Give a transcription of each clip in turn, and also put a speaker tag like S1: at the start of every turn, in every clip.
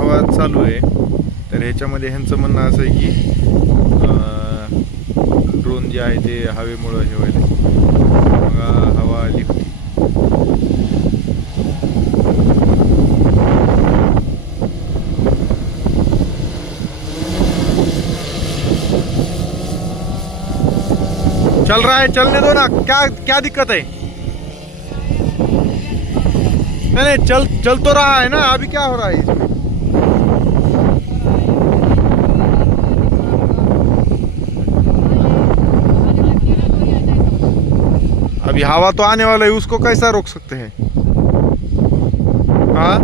S1: हवा चालू आहे. तर ह्याच्यामध्ये ह्यांचं म्हणणं असं आहे की ड्रोन जे आहे ते हवेमुळं हे व्हायला मग हवा आली होती. चल रहा है चलने दो ना क्या क्या दिक्कत है नहीं नहीं चल चल तो रहा है ना. अभी क्या हो रहा है इसमें? अभी हवा तो आने वाला है उसको कैसा रोक सकते हैं? हाँ?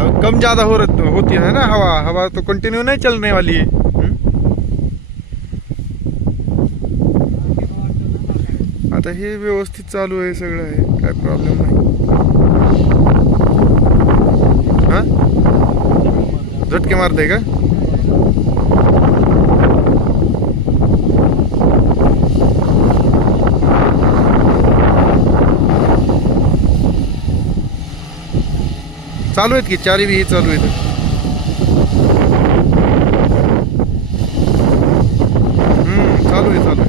S1: अब कम ज्यादा हो रही होती है ना हवा? हवा तो कंटिन्यू नहीं चलने वाली है। आता हे व्यवस्थित चालू आहे सगळं आहे काय प्रॉब्लेम नाही. झटके मारते का? चालू आहेत की? चारी विहीर चालू आहेत. चालू आहे चालू